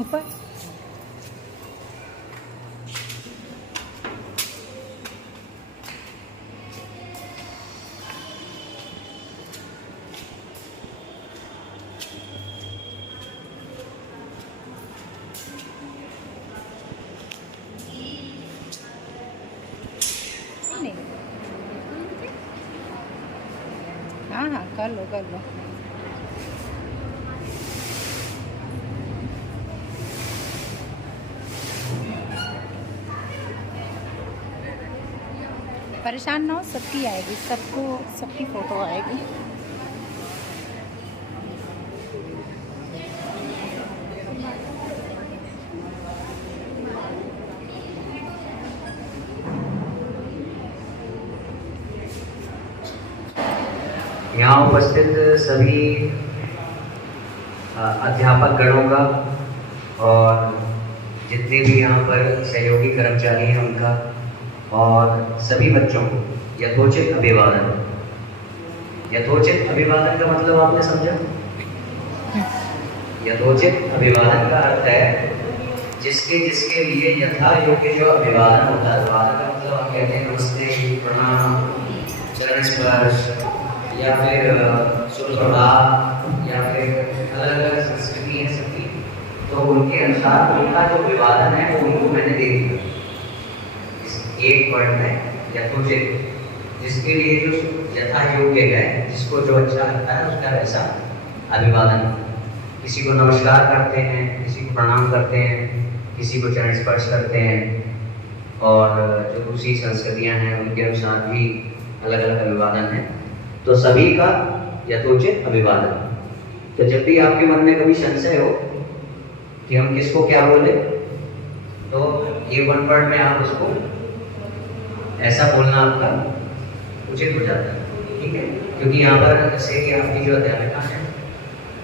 ऊपर नहीं, हाँ हाँ कर लो कर लो। परेशान ना हो, सबकी आएगी, सबको सबकी फ़ोटो आएगी। यहाँ उपस्थित सभी अध्यापक गणों का और जितने भी यहाँ पर सहयोगी कर्मचारी हैं उनका और सभी बच्चों को यथोचित अभिवादन। यथोचित अभिवादन का मतलब आपने समझा? यथोचित अभिवादन का अर्थ है जिसके जिसके लिए यथा योग्य जो अभिवादन होता है। अभिवादन का मतलब हम कहते हैं नमस्ते, प्रणाम, चरण स्पर्श या फिर सुप्रभात या फिर अलग अलग संस्कृति है सबकी, तो उनके अनुसार उनका जो अभिवादन है वो उनको मैंने दे दिया इस एक वर्ड में यथोचित, जिसके लिए जो यथा योग्य है, जिसको जो अच्छा लगता है उसका वैसा अभिवादन। किसी को नमस्कार करते हैं, किसी को प्रणाम करते हैं, किसी को चरण स्पर्श करते हैं और जो दूसरी संस्कृतियां हैं उनके अनुसार भी अलग अलग अभिवादन है। तो सभी का यथोचित अभिवादन। तो जब भी आपके मन में कभी संशय हो कि हम किसको क्या बोले, तो ये वन वर्ड में आप उसको ऐसा बोलना आपका उचित हो जाता है, ठीक है? क्योंकि यहाँ पर जैसे कि आपकी जो अध्यापिका है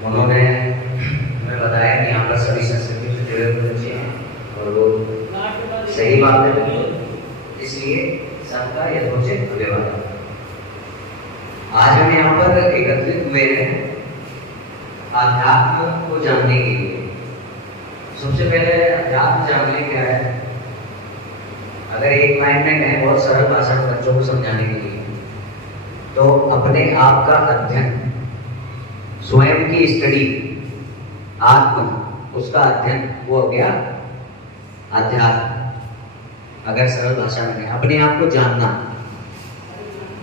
उन्होंने हमें बताया कि यहाँ पर सभी संस्कृति से जुड़े हुए बच्चे हैं और वो सही बात है, इसलिए सबका यथोचित अभिवादन। आज हम यहाँ पर एकत्रित हुए हैं अध्यात्म को जानने के लिए। सबसे पहले अध्यात्म जानने क्या है, अगर एक लाइन में कहें बहुत सरल भाषा में बच्चों को समझाने के लिए, तो अपने आप का अध्ययन, स्वयं की स्टडी, आत्म, उसका अध्ययन, वो हो गया अध्यात्म। अगर सरल भाषा में कहें अपने आप को जानना।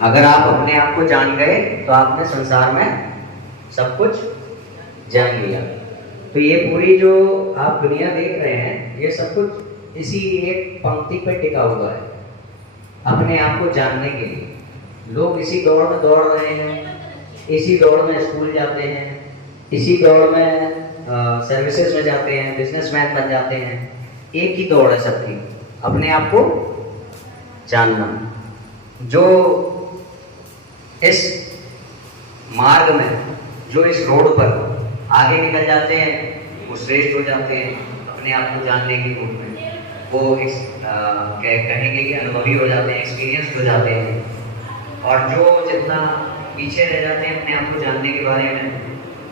अगर आप अपने आप को जान गए तो आपने संसार में सब कुछ जान लिया। तो ये पूरी जो आप दुनिया देख रहे हैं ये सब कुछ इसी एक पंक्ति पे टिका हुआ है, अपने आप को जानने के लिए। लोग इसी दौड़ में दौड़ रहे हैं, इसी दौड़ में स्कूल जाते हैं, इसी दौड़ में सर्विसेज में जाते हैं, बिजनेसमैन बन जाते हैं। एक ही दौड़ है सबकी, अपने आप को जानना। जो इस मार्ग में, जो इस रोड पर आगे निकल जाते हैं वो श्रेष्ठ हो जाते हैं अपने आप को जानने के रूप में। वो कहेंगे कि अनुभवी हो जाते हैं, एक्सपीरियंस हो जाते हैं। और जो जितना पीछे रह जाते हैं अपने आप को जानने के बारे में,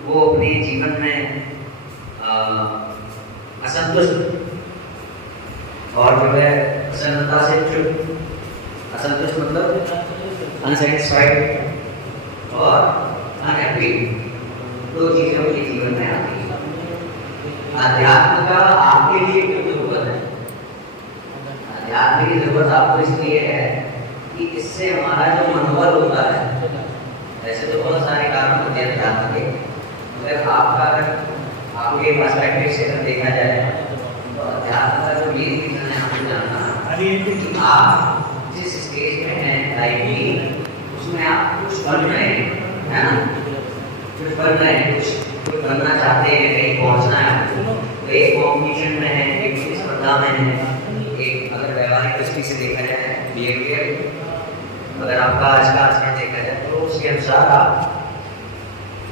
वो अपने जीवन में असंतुष्ट और जो है प्रसन्नता से चुप, असंतुष्ट मतलब अनसेटिस्फाइड और अनहैप्पी, दो चीजें उनके जीवन में आती हैं। अध्यात्म का आपके लिए क्यों जरूरत है? अध्यात्म की जरूरत आपको इसलिए है कि इससे हमारा जो मनोबल होता है, वैसे तो बहुत सारे कारण होते हैं अध्यात्म के, मगर आपके पर्सपेक्टिव से अगर देखा जाए तो अध्यात्म का जो मेन रीजन है आपको जानना कि आप जिस स्टेज में हैं लाइफ की, उसमें आप कुछ बन रहे हैं, है ना? कुछ बन रहे हैं, कुछ बनना चाहते हैं, कहीं पहुंचना है। तो एक कॉम्पिटिशन में है, एक स्पर्धा में है, एक अगर व्यवहारिक दृष्टि से देखा जाए, बिहेवियर, अगर आपका आज का आचरण देखा जाए तो उसके अनुसार आप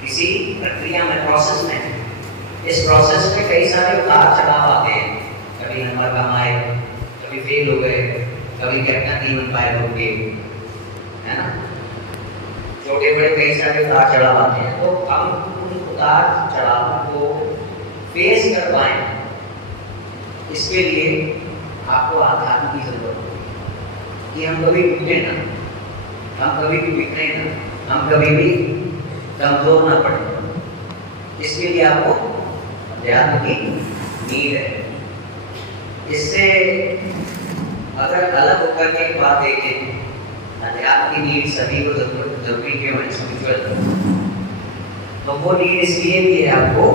किसी प्रक्रिया में, प्रोसेस में, इस प्रोसेस में कई सारे उतार चढ़ाव आते हैं। कभी नंबर कम आए, कभी फेल हो गए, कभी कैप्टन नहीं बन पाए लोग के, है ना? छोटे बड़े कई सारे उतार चढ़ाव आते हैं। तो हम उन उतार चढ़ाव को फेस कर पाए, इसके लिए आपको आधार की जरूरत होगी कि हम कभी टूटे ना, हम कभी भी बिखरे ना, हम कभी भी कमजोर ना पड़े। इसके लिए आपको अध्यात्म की नीड है। इससे अगर अलग होकर के एक बात देखें, अध्यात्म की नीड सभी को जरूरी क्यों है स्पिरिचुअल, तो वो नीड इसलिए भी है आपको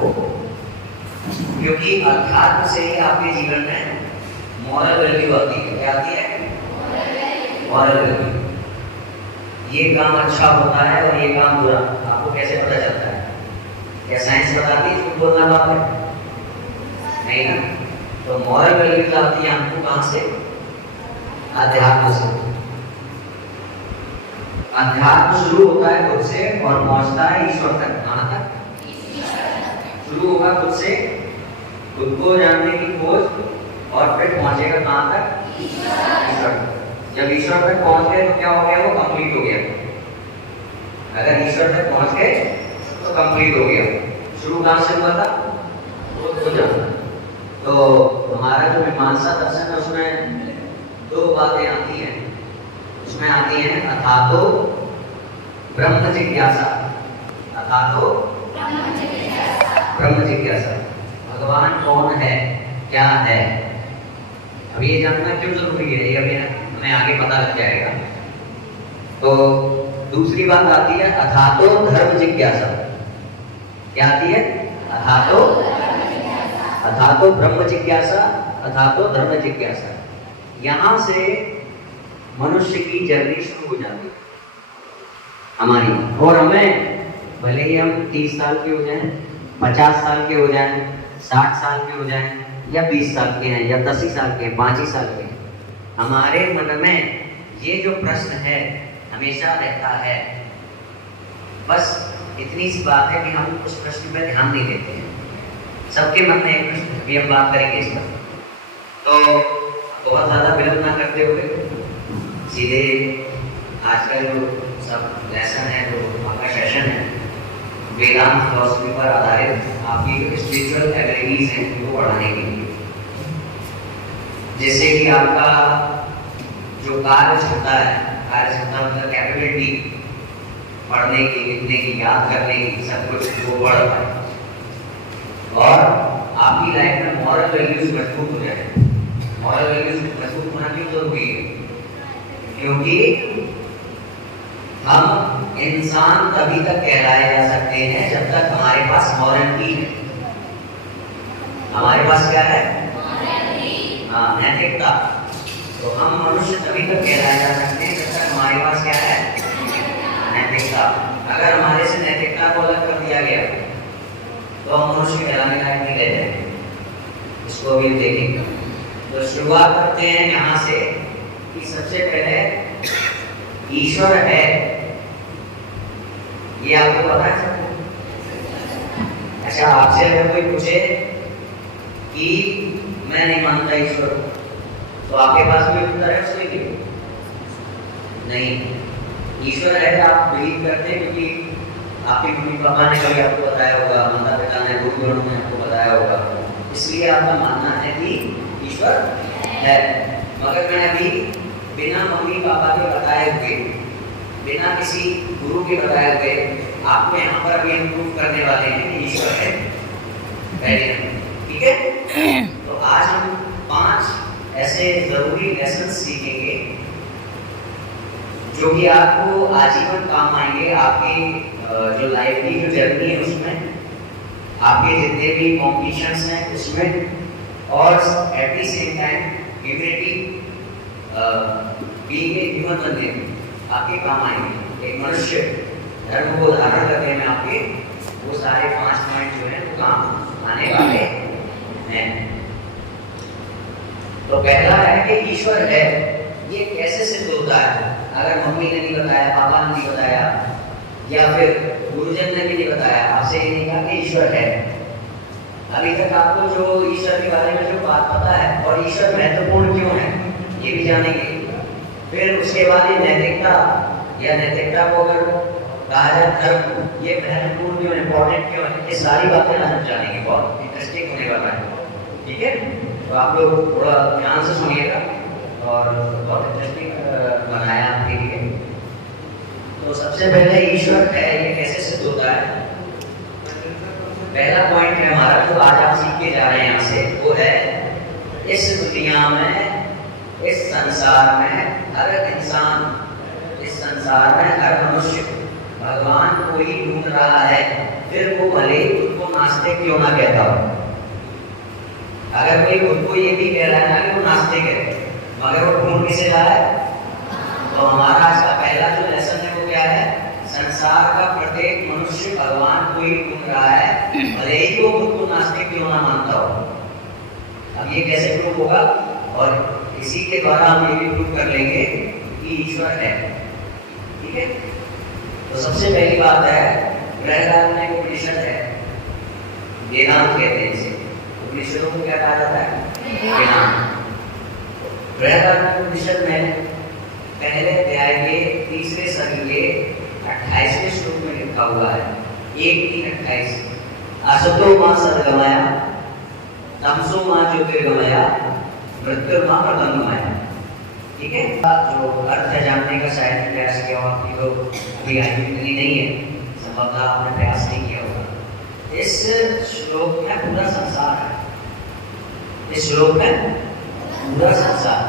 क्योंकि अध्यात्म से ही आपके जीवन में मॉरल वैल्यू आती है। क्या आती है? Moral value. ये काम अच्छा होता है और ये काम बुरा, आपको कैसे पता चलता है? क्या साइंस बताती है? झूठ बोलना बात है? नहीं ना। तो मॉरल वैल्यूज आती है हमको कहां से? अध्यात्म से। अध्यात्म शुरू होता है खुद से और पहुंचता है ईश्वर तक। कहां तक? शुरू होगा खुद से, खुद को जानने की खोज, और फिर पहुंचेगा कहां तक? ईश्वर तक। जब ईश्वर तक पहुंच गए तो क्या हो गया? वो कंप्लीट हो गया। अगर ईश्वर तक पहुंच गए तो कंप्लीट हो गया। शुरू कहां से हुआ था? खुद को जानना। तो हमारा जो मीमांसा दर्शन है उसमें दो बातें आती हैं। उसमें आती है अथातो ब्रह्म जिज्ञासा। अथातो ब्रह्म जिज्ञासा, भगवान कौन है, क्या है। अब ये जानना क्यों जरूरी है, ये अभी हमें आगे पता लग जाएगा। तो दूसरी बात आती है अथातो धर्म जिज्ञासा। क्या आती है? अथातो ब्रह्म जिज्ञासा, अथातो धर्म जिज्ञासा। यहां से मनुष्य की जर्नी शुरू हो जाती है हमारी। और हमें भले ही हम 30 साल के हो जाएं, 50 साल के हो जाएं, 60 साल के हो जाएं, या 20 साल के हैं, या 10 ही साल के हैं, 5 ही साल के हैं, हमारे मन में ये जो प्रश्न है हमेशा रहता है। बस इतनी सी बात है कि हम उस प्रश्न पर ध्यान नहीं देते हैं। सबके मन में एक प्रश्न, भी हम बात करेंगे इस पर। तो बहुत ज़्यादा विलंब ना करते हुए सीधे आज का जो सब लेसन है, जो आपका सेशन है, वेदांत फिलॉसफी पर आधारित आपकी स्पिरिचुअल एबिलिटीज हैं उनको बढ़ाने के लिए, जिससे कि आपका जो कार्य क्षमता है, कार्य क्षमता मतलब कैपेबिलिटी, पढ़ने की, लिखने की, याद करने की, सब कुछ वो बढ़ पाए और आपकी लाइफ में मॉरल वैल्यूज मजबूत हो जाए। मॉरल वैल्यूज मजबूत होना क्यों जरूरी है? क्योंकि हम इंसान तभी तक कहलाए जा सकते हैं जब तक हमारे पास मॉरलिटी है। हमारे पास क्या है? हाँ, नैतिकता। तो हम मनुष्य तभी तक कहलाए जा सकते हैं जब तक हमारे पास क्या है? नैतिकता। अगर हमारे से नैतिकता को अलग कर दिया गया तो हम मनुष्य कहलाने लायक नहीं रह जाएंगे। इसको भी देखेंगे। तो शुरुआत करते हैं यहाँ से कि सबसे पहले ईश्वर है, ये आपको पता है सबको? अच्छा, आपसे अगर कोई पूछे कि मैं नहीं मानता ईश्वर को, तो आपके पास कोई उत्तर है उसके लिए? नहीं। ईश्वर है कि आप बिलीव करते हैं क्योंकि आपके मम्मी पापा ने कभी आपको बताया होगा, माता पिता ने, गुरुजनों ने आपको बताया होगा, इसलिए आपका मानना है कि ईश्वर है। मगर मैं अभी बिना मम्मी पापा के बताए हुए, बिना किसी गुरु के बताए हुए आपको यहाँ पर अभी हम प्रूव करने वाले हैं कि ईश्वर है। ठीक है? तो आज हम 5 ऐसे जरूरी लेसन सीखेंगे जो कि आपको आजीवन काम आएंगे। आपकी जो लाइफ की जो जर्नी है उसमें, आपके जितने भी कॉम्पिटिशन्स हैं उसमें, और at the same time humanity being a human बनने में आपके काम आएंगे। एक मनुष्य धर्म को धारण करने में आपके वो सारे 5 पॉइंट जो है वो काम आने वाले हैं। तो पहला है कि ईश्वर है। ये कैसे सिद्ध होता है? अगर मम्मी ने नहीं बताया, पापा ने नहीं बताया, या फिर गुरुजन ने भी नहीं बताया, आपसे ये नहीं कहा कि ईश्वर है, अभी तक आपको जो ईश्वर के बारे में जो बात पता है और ईश्वर महत्वपूर्ण क्यों है ये भी जानेंगे। फिर उसके बाद ये नैतिकता, या नैतिकता को अगर कहा जाए धर्म, ये महत्वपूर्ण क्यों, इंपॉर्टेंट क्यों है, ये सारी बातें आज हम जानेंगे। बहुत इंटरेस्टिंग होने वाला है। ठीक है? तो आप लोग थोड़ा ध्यान से सुनिएगा और बहुत इंटरेस्टिंग बनाया आपके लिए। तो सबसे पहले ईश्वर है ये कैसे सिद्ध होता है? पहला पॉइंट है हमारा जो आज आप सीख के जा रहे हैं यहाँ से, वो है इस दुनिया में, इस संसार में हर इंसान, इस संसार में हर मनुष्य भगवान को ही ढूंढ रहा है, फिर वो भले ही उसको नास्तिक क्यों ना कहता हो। अगर कोई खुद को ये भी कह रहा है ना कि वो नास्तिक है, मगर वो ढूंढ किसे रहा है? तो हमारा आज का पहला जो लेसन है वो क्या है? संसार का प्रत्येक मनुष्य भगवान को ही ढूंढ रहा है, भले ही वो खुद को नास्तिक क्यों ना मानता हो। अब ये कैसे प्रूव होगा? और इसी के द्वारा हम ये भी प्रूव कर लेंगे कि ईश्वर है। ठीक है, तो सबसे पहली बात है, बृहदारण्य में उपनिषद है, वेदांत कहते हैं इसे। उपनिषदों को क्या कहा जाता है? वेदांत। बृहदारण्य उपनिषद में पहले अध्याय के तीसरे सर्ग के 28वें श्लोक में लिखा हुआ है, 1:28, असतो मां सद्गमया तमसो मां ज्योतिर्गमया मृत्युर्मा प्रतंगमया। ठीक है, जो अर्थ है जानने का शायद प्रयास किया हो आपकी, तो अभी आयु इतनी नहीं है, संभवतः आपने प्रयास नहीं किया होगा। इस श्लोक में पूरा संसार है, इस श्लोक में पूरा संसार।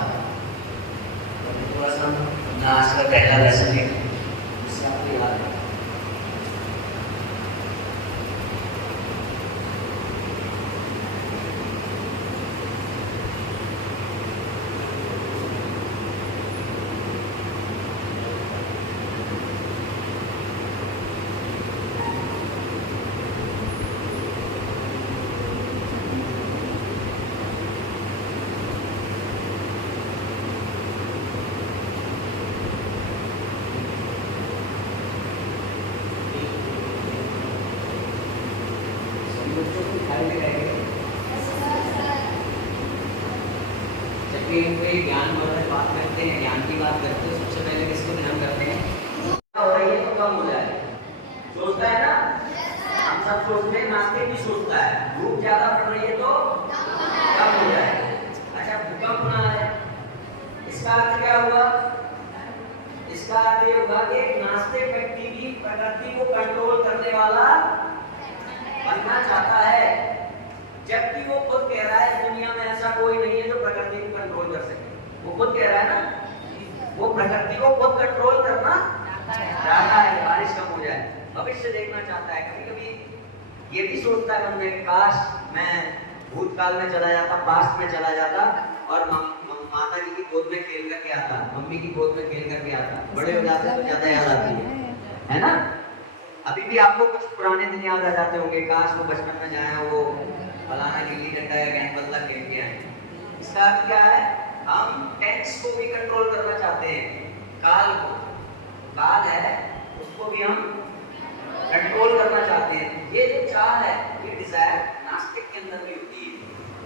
थोड़ा सा आज का पहला लेसन है, इससे आपको याद है। कोई ज्ञान बात करते हैं, ज्ञान की बात करते हैं, सबसे पहले किसको ध्यान करते हैं? हो रही है तो कम हो जाए, सोचता है ना, हम सब सोचते हैं, नास्तिक भी सोचता है, धूप ज्यादा पड़ रही है तो कम हो जाए। अच्छा, भूकंप ना है, इसका अर्थ क्या हुआ? इसका अर्थ ये हुआ कि नास्तिक व्यक्ति भी प्रकृति को कंट्रोल करने वाला बनना चाहता है, जबकि वो खुद कह रहा है दुनिया में ऐसा कोई नहीं है जो प्रकृति को कंट्रोल कर सके। वो खुद कह रहा है ना, वो प्रकृति को खुद कंट्रोल करना चाहता है, बारिश कम हो जाए, भविष्य देखना चाहता है। कभी कभी ये भी सोचता है मन में, काश मैं भूतकाल में चला जाता, पास्ट में चला जाता और माता जी की गोद में खेल करके आता, मम्मी की गोद में खेल करके आता, बड़े हो जाते तो ज्यादा याद आती है ना। अभी भी आपको कुछ पुराने दिन याद आ जाते होंगे, काश वो बचपन में जाए, वो फलाना गिल्ली डंडा या गेंद बल्ला खेल के आए। इसका अर्थ क्या है? हम टेंस को भी कंट्रोल करना चाहते हैं, काल को, काल है उसको भी हम कंट्रोल करना चाहते हैं। ये जो चाह है, ये डिजायर नास्तिक के अंदर भी होती है।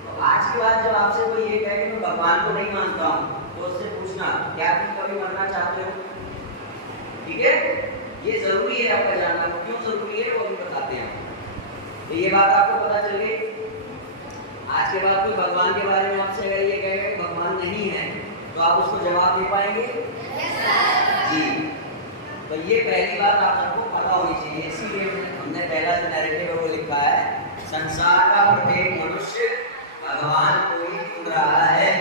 तो आज के बाद जब आपसे कोई ये कहे कि मैं भगवान को नहीं मानता हूँ, तो उससे पूछना, क्या तुम कभी मरना चाहते हो? ठीक है, ये जरूरी है आपका जानना। क्यों जरूरी है वो भी बताते हैं। तो ये बात आपको पता चल गई। आज के बाद कोई भगवान के बारे में आपसे अगर ये कहेगा कि भगवान नहीं है, तो आप उसको जवाब दे पाएंगे? जी। तो ये पहली बात आप सबको पता होनी चाहिए। इसीलिए हमने पहला जो नैरेटिव है वो लिखा है, संसार का प्रत्येक मनुष्य भगवान को ही ढूंढ रहा है।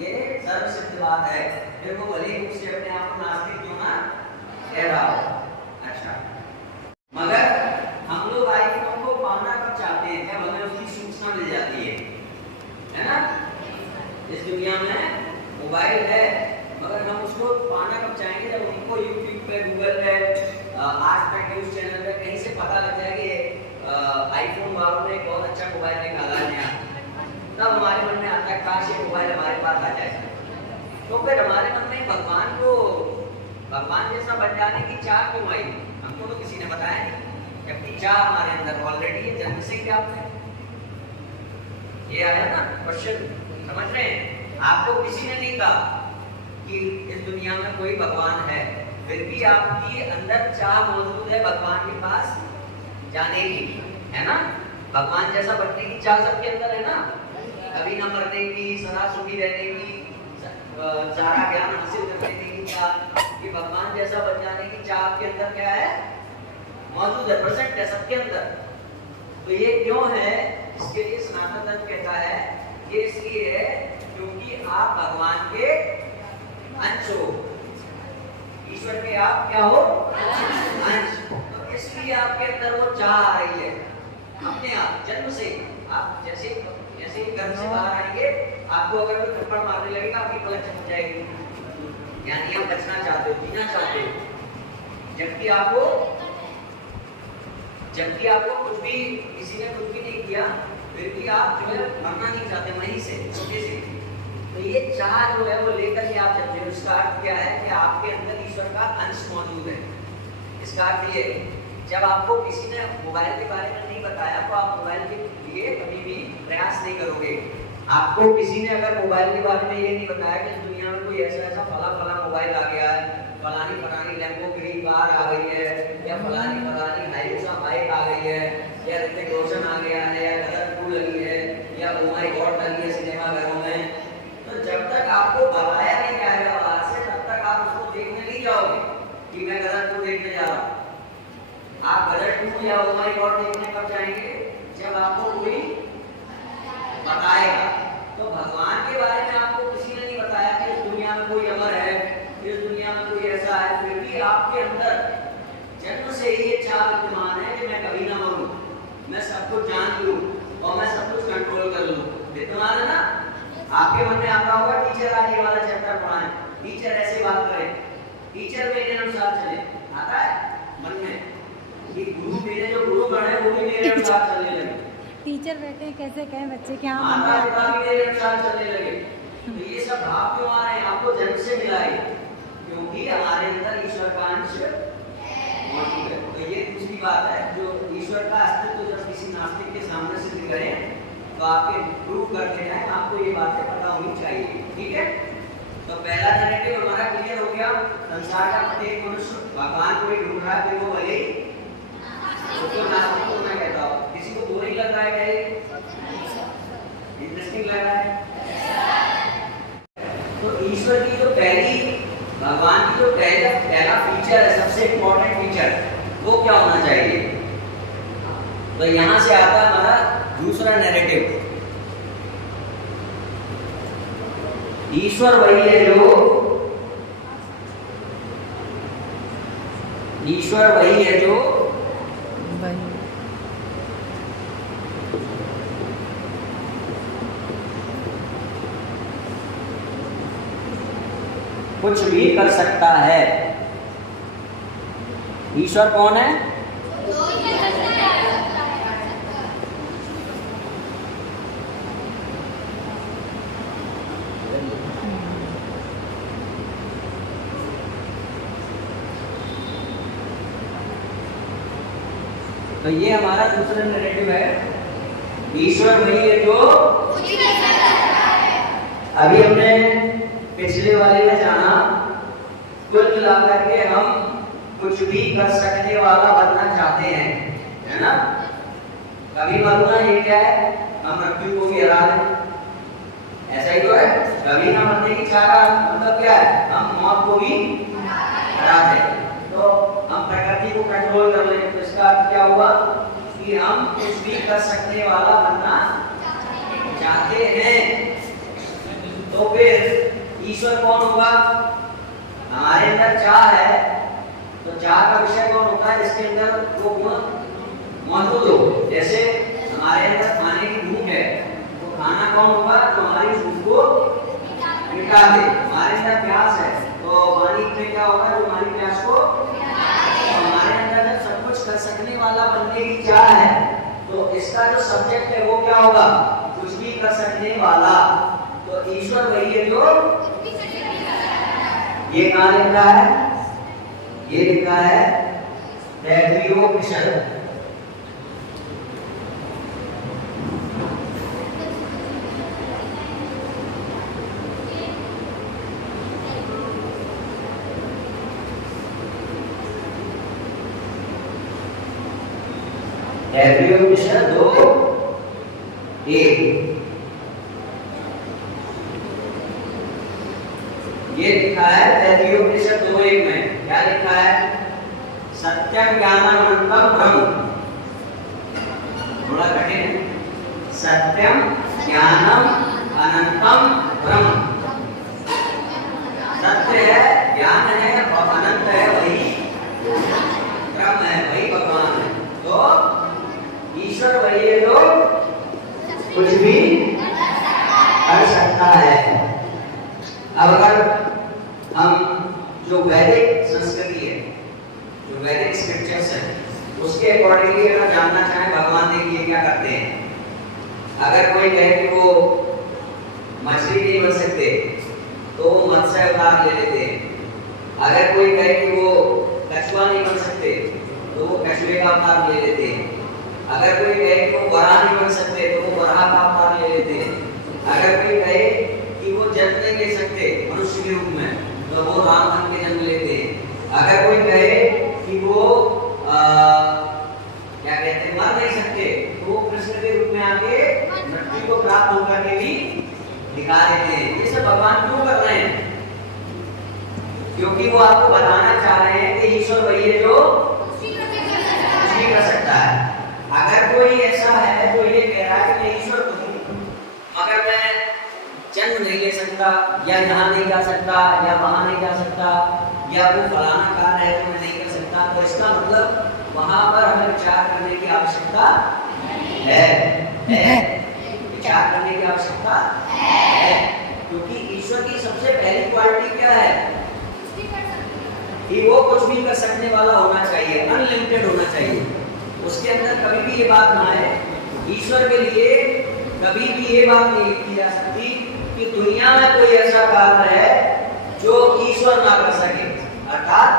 ये सर्वसिद्ध बात है, फिर वो भले ही उससे अपने आप को नास्तिक क्यों ना कह रहा हो। अच्छा, मगर हम लोग आईफोन को पाना कब चाहते हैं? जब हमें उसकी सूचना मिल जाती है ना। इस दुनिया में मोबाइल है, मगर हम उसको पाना कब चाहेंगे? जब उनको यूट्यूब पे, गूगल पे, आज तक न्यूज चैनल पे कहीं से पता लग जाए कि आईफोन वालों ने बहुत अच्छा मोबाइल निकाला है नया, तब हमारे मन में आता है काश ये मोबाइल हमारे पास आ जाए। तो फिर हमारे मन में भगवान जैसा बन जाने की चाह क्यों आई? हमको तो किसी ने बताया नहीं, जबकि चाह हमारे अंदर ऑलरेडी है, जन्म से क्या होता है। ये आया ना क्वेश्चन, समझ रहे हैं? आपको किसी ने नहीं कहा कि इस दुनिया में कोई भगवान है, फिर भी आपकी अंदर चाह मौजूद है भगवान के पास जाने की, है ना। भगवान जैसा बनने की चाह सबके अंदर है ना। कभी न मरने की, सदा सुखी रहने की, सारा ज्ञान हासिल कर लेने की चाह, ये भगवान जैसा बन जाने की चाह आपके अंदर क्या है, मौजूद है, प्रेजेंट है सबके अंदर। तो ये क्यों है, इसके लिए सनातन धर्म कहता है ये इसलिए है क्योंकि आप भगवान के अंश हो, ईश्वर के आप क्या हो, अंश। तो इसलिए आपके अंदर वो चाह आ रही है अपने आप जन्म से। आप जैसे जैसे ही घर से बाहर आएंगे, आपको अगर कोई थप्पड़ मारने लगेगा, आपकी पलक झपक जाएगी, यानी आप बचना चाहते हो, जीना चाहते हो। जबकि आपको कुछ भी, किसी ने कुछ भी नहीं किया, फिर भी आप जो है मरना नहीं चाहते वहीं से, छोटे से। तो ये चाह जो है वो लेकर के आप चलते हो। इसका अर्थ क्या है कि आपके अंदर ईश्वर का अंश मौजूद है। इसका अर्थ ये है, जब आपको किसी ने मोबाइल के बारे में नहीं बताया तो आप मोबाइल के लिए कभी भी प्रयास नहीं करोगे। आपको किसी ने अगर मोबाइल के बारे में ये नहीं बताया कि दुनिया में कोई ऐसा फला मोबाइल आ गया है, फलानी लैम्बोर्गिनी कार आ गई है, या फलानी हाइरूसा बाइक आ गई है, या ऋतिक रोशन आ गया है, या कलरफुल लगी है, या ओ माय गॉड लगी है सिनेमा घरों में, तो जब तक आपको बताया नहीं जाएगा बाहर से, तब तक आप उसको देखने नहीं जाओगे कि मैं कलरफुल देखने जा रहा हूँ। आप कलरफुल या ओ माय गॉड देखने कब जाएंगे, जब आपको कोई बताएगा। तो भगवान के बारे में आपको किसी ने नहीं बताया कि इस दुनिया में कोई अमर है, इस दुनिया में कोई ऐसा है, फिर भी आपके अंदर जन्म से ही ये चाह विद्यमान है कि मैं कभी ना मरूं, मैं सब कुछ जान लूं और मैं सब कुछ कंट्रोल कर लूं। विद्यमान है ना। आपके मन में आता होगा टीचर आज ये वाला चैप्टर पढ़ाएं, टीचर ऐसे बात करें, टीचर मेरे अनुसार चले, आता है मन में कि गुरु मेरे जो गुरुगण है वो भी मेरे अनुसार चलने लगे, टीचर बैठे हैं कैसे कहें बच्चे क्या माता पिता भी मेरे अनुसार चलने लगे। तो ये सब भाव क्यों आ रहे हैं, आपको जन्म से मिला है, क्योंकि हमारे अंदर ईश्वर का अंश मौजूद है। तो ये दूसरी बात है, जो ईश्वर का अस्तित्व जब किसी नास्तिक के सामने सिद्ध करें तो आपके प्रूव करते हैं, आपको ये बातें पता होनी चाहिए। ठीक है, तो पहला नैरेटिव हमारा क्लियर हो गया। संसार का प्रत्येक मनुष्य भगवान को ही ढूंढ रहा है, फिर वो भले ही उसको नास्तिक को मैं कहता हूँ। किसी को बोरिंग लग रहा है क्या, ये इंटरेस्टिंग लग रहा है? तो ईश्वर की जो पहली, भगवान की जो पहला फीचर है, सबसे इंपॉर्टेंट फीचर, वो क्या होना चाहिए? तो यहां से आता है हमारा दूसरा नैरेटिव। ईश्वर वही है जो कुछ भी कर सकता है। ईश्वर कौन है? तो ये हमारा दूसरा नैरेटिव है, ईश्वर वही है जो अभी हमने पिछले वाले में जाना, कुल मिलाकर के हम कुछ भी कर सकने वाला बनना चाहते हैं, है ना। कभी मरना ये क्या है, हम मृत्यु को भी हरा दें, ऐसा ही तो है। कभी ना मरने की चाह का मतलब क्या है, हम मौत को भी हरा दें, तो हम प्रकृति को कंट्रोल कर लें। तो इसका अर्थ क्या हुआ कि हम कुछ भी कर सकने वाला बनना चाहते हैं। तो फिर ईश्वर कौन होगा? हमारे अंदर चाह है, तो चाह का विषय कौन होता है? जिसके अंदर वो गुण मौजूद हो। जैसे हमारे अंदर खाने की भूख है, तो खाना कौन होगा? तो हमारी भूख को मिटा दे। हमारे अंदर प्यास है, तो पानी में क्या होगा? जो हमारी प्यास को, तो हमारे अंदर जब सब कुछ कर सकने वाला बनने की चाह है, तो इसका जो सब्जेक्ट है वो क्या होगा? कुछ भी कर सकने वाला। तो ईश्वर वही है जो, ये कहाँ लिखा है? ये लिखा है तैत्तिरीयोपनिषद। तैत्तिरीयोपनिषद 2:1। लिखा है तैत्तिरीयोपनिषद 2:1 में, क्या लिखा है? सत्यम ज्ञानम अनंतम ब्रह्म। थोड़ा कठिन है। सत्यम ज्ञानम अनंतम ब्रह्म। सत्य है, ज्ञान है और अनंत है, वही ब्रह्म है, वही भगवान है। तो ईश्वर वही है जो कुछ भी कर सकता है। अब अगर हम जो वैदिक संस्कृति है, जो वैदिक स्क्रिप्चर्स है, उसके अकॉर्डिंगली अगर जानना चाहें भगवान देखिए क्या करते हैं। अगर कोई कहे कि वो मछली नहीं बन सकते तो वो मत्स्य अवतार ले लेते हैं। अगर कोई कहे कि वो कछुआ नहीं बन सकते तो वो कछुए का अवतार ले लेते हैं। अगर कोई कहे कि वो वराह नहीं बन सकते तो वो वराह का अवतार ले लेते हैं। अगर कोई कहे कि वो जन्म नहीं ले सकते मनुष्य के रूप में तो वो राम बन के जन्म लेते हैं। अगर कोई कहे कि वो क्या कहते हैं मर नहीं सकते तो वो कृष्ण के रूप में आके मृत्यु को प्राप्त होकर के भी दिखा देते हैं। ये सब भगवान क्यों कर रहे हैं? क्योंकि वो आपको बताना चाह रहे हैं कि ईश्वर वही है जो कुछ भी कर सकता है। अगर कोई ऐसा है जो ये कह रहा है कि मैं ईश्वर तो हूँ मगर मैं जन्म नहीं ले सकता, या यहाँ नहीं जा सकता, या वहाँ नहीं जा सकता, या वो फलाना कार्य है तो मैं नहीं कर सकता, तो इसका मतलब वहाँ पर हमें विचार करने की आवश्यकता है। विचार करने की आवश्यकता है, क्योंकि ईश्वर की सबसे पहली क्वालिटी क्या है कि वो कुछ भी कर सकने वाला होना चाहिए, अनलिमिटेड होना चाहिए। उसके अंदर कभी भी ये बात ना है, ईश्वर के लिए कभी भी ये बात नहीं की जा सकती कि दुनिया में कोई ऐसा कार्य है जो ईश्वर ना कर सके। अर्थात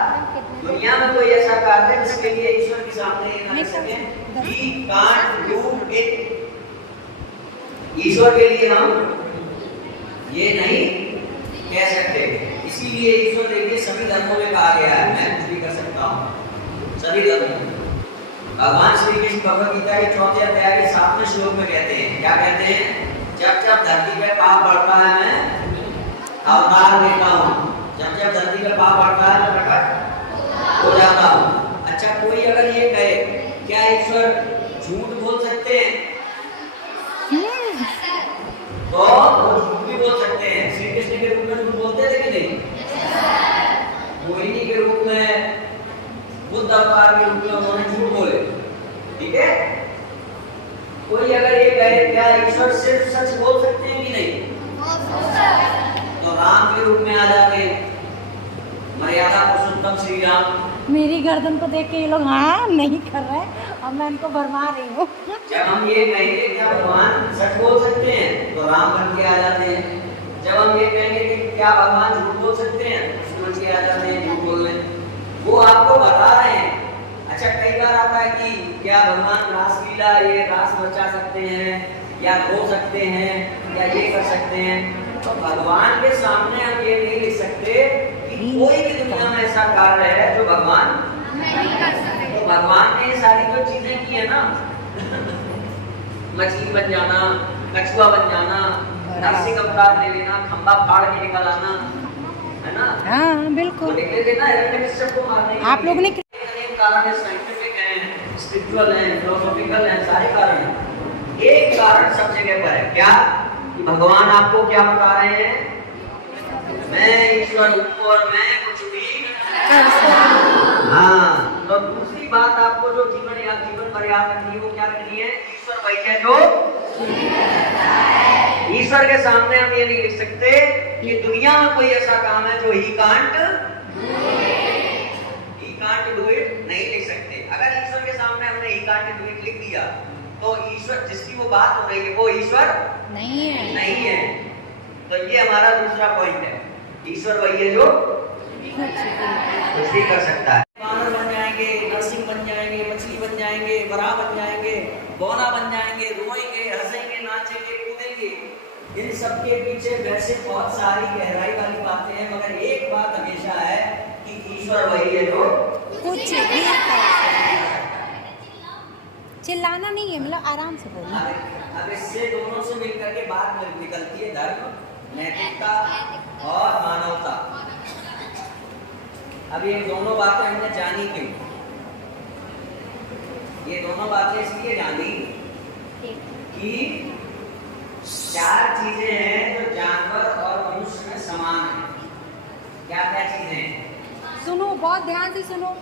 दुनिया में कोई ऐसा कार्य है जिसके लिए ईश्वर के सामने ये ना कर सके, he can't do it। ईश्वर के लिए हम ये नहीं कह सकते। इसीलिए ईश्वर देखिए सभी धर्मों में कहा गया है मैं कुछ भी कर सकता हूँ। सभी धर्मों में भगवान श्री कृष्ण भगवद गीता के 4वें अध्याय के 7वें श्लोक में कहते हैं, क्या कहते हैं? जब जब धरती पे पाप बढ़ता है मैं अवतार लेता हूँ। जब जब धरती पे पाप बढ़ता है मैं प्रकट हो जाता हूँ। अच्छा, कोई अगर ये कहे क्या ईश्वर झूठ बोल सकते हैं? तो वो झूठ भी बोल सकते हैं। श्री कृष्ण के रूप में झूठ बोलते थे कि नहीं? मोहिनी के रूप में, बुद्ध अवतार के रूप में उन्होंने झूठ बोले। ठीक है, कोई अगर ये कहे क्या ईश्वर सिर्फ सच बोल सकते हैं कि नहीं? तो राम के रूप में आ जाते हैं, मर्यादा पुरुषोत्तम श्री राम। मेरी गर्दन को देख के ये लोग हाँ नहीं कर रहे और मैं इनको भरमा रही हूँ। जब हम ये कहेंगे क्या भगवान सच बोल सकते हैं तो राम बन के आ जाते हैं। जब हम ये कहेंगे कि क्या भगवान झूठ बोल सकते हैं तो बन के आ जाते हैं झूठ बोलने। वो आपको बता रहे हैं। अच्छा, कई बार आता है कि क्या भगवान रासलीला ये रास मचा सकते हैं या रो सकते हैं या ये कर सकते हैं? तो भगवान के सामने हम ये नहीं लिख सकते कि कोई भी दुनिया में ऐसा कार्य है जो भगवान नहीं कर सकते। तो भगवान ने ये सारी जो चीजें की है ना, मछली बन जाना, कछुआ बन जाना, नरसिंह अवतार ले लेना, खंबा फाड़ के निकल आना, है ना? हाँ बिल्कुल। निकले थे ना हिरण्यकश्यप को मारने के आप लोग ने कारण है, साइंटिफिक है, स्पिरिचुअल है, फिलोसॉफिकल है, सारे कारण हैं। एक कारण सब जगह पर है, क्या? कि भगवान आपको क्या बता रहे हैं? मैं ईश्वर हूँ और मैं कुछ भी कर सकता हूँ। हाँ, तो दूसरी बात आपको जो जीवन पर याद रखनी है वो क्या रखनी है? ईश्वर वही है जो ईश्वर के सामने हम ये नहीं लिख सकते कि दुनिया में कोई ऐसा काम है जो ही कांट डू इट नहीं लिख सकते। अगर ईश्वर के सामने हमने ही कांट डू इट लिख दिया तो ईश्वर जिसकी वो बात हो रही है वो ईश्वर नहीं है। तो ये हमारा दूसरा पॉइंट है, ईश्वर वही है जो कुछ भी कर सकता है। वानर बन जाएंगे, नरसिंह बन जाएंगे, मछली बन जाएंगे, वराह बन जाएंगे, बौना बन जाएंगे, रोएंगे, हंसेंगे, नाचेंगे, कूदेंगे। इन सब के पीछे वैसे बहुत सारी गहराई वाली बातें हैं, मगर एक बात हमेशा है कि ईश्वर वही है जो कुछ भी चिल्लाना नहीं है, मतलब आराम से बोलना। अब इससे दोनों से मिलकर के बात निकलती है धर्म, नैतिकता और मानवता। अब ये दोनों बातें हमने जानी क्यों? ये दोनों बातें इसलिए जानी कि 4 चीजें हैं जो जानवर और मनुष्य में समान हैं। क्या क्या चीजें हैं? सुनो, बहुत ध्यान से सुनो।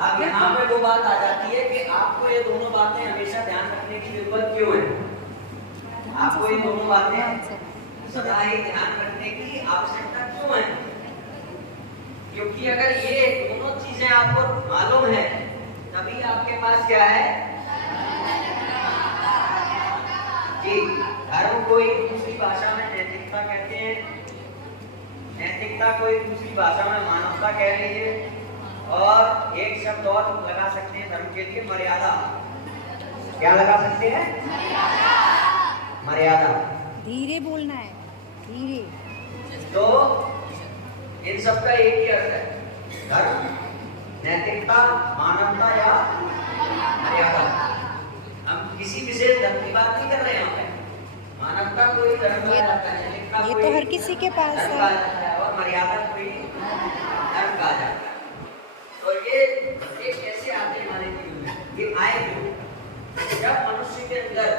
अब यहाँ पे वो बात आ जाती है कि आपको ये दोनों बातें हमेशा ध्यान रखने की जरूरत क्यों है? आपको ये दोनों बातें सदा ही ध्यान रखने की आवश्यकता क्यों है? क्योंकि अगर ये दोनों चीजें आपको मालूम है तभी आपके पास क्या है जी, धर्म को एक दूसरी भाषा में नैतिकता कहते हैं, नैतिकता को एक दूसरी भाषा में मानवता कह लीजिए, और एक शब्द और लगा सकते हैं धर्म के लिए, मर्यादा। क्या लगा सकते हैं? मर्यादा। धीरे बोलना है, धीरे। तो इन सबका एक ही अर्थ है, धर्म, नैतिकता, मानवता या मर्यादा। हम किसी विशेष धर्म की बात नहीं कर रहे हैं यहाँ पे। मानवता कोई धर्म कहा जाता है, नैतिकता ये कोई तो हर किसी के पास धर्म है। कहा जाता है, और मर्यादा कोई धर्म कहा जाता है। तो ये कैसे आते हैं हमारे जीवन में? ये आए क्यों? जब मनुष्य के अंदर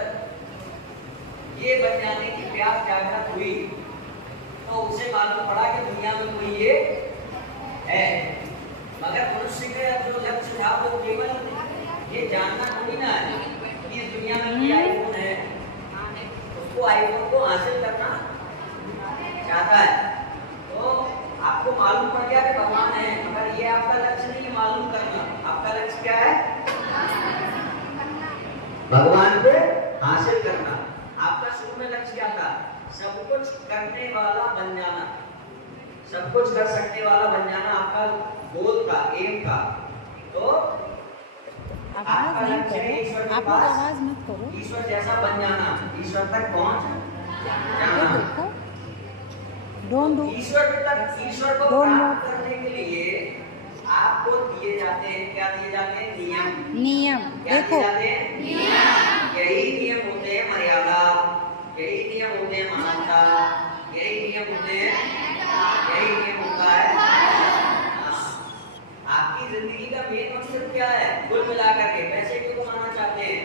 ये बन जाने की प्यास जागृत हुई तो उसे मालूम पड़ा कि दुनिया में कोई ये है। मगर मनुष्य के जो लक्ष्य था वो केवल ये जानना थोड़ी ना है कि इस दुनिया में कोई आईफोन है, उसको आईफोन को हासिल करना चाहता है। तो आपको मालूम पड़ गया कि भगवान है, मगर ये आपका लक्ष्य नहीं मालूम करना। आपका लक्ष्य क्या है? भगवान को हासिल करना। आपका शुरू में लक्ष्य क्या था? सब कुछ करने वाला बन जाना, सब कुछ कर सकने वाला बन जाना आपका गोल था, एम था। तो आपका लक्ष्य है ईश्वर के पास, आवाज मत करो, ईश्वर जैसा बन जाना, ईश्वर तक पहुंच जाना। Don't do. ईश्वर को प्राप्त करने के लिए आपको दिए जाते हैं, क्या दिए जाते हैं? नियम। क्या दिए जाते हैं? नियम। यही नियम होते हैं मर्यादा, यही नियम होते हैं मानवता, यही नियम होते हैं, यही नियम होता है। आपकी जिंदगी का मेन मकसद क्या है? कुल मिलाकर के पैसे क्यों कमाना चाहते हैं?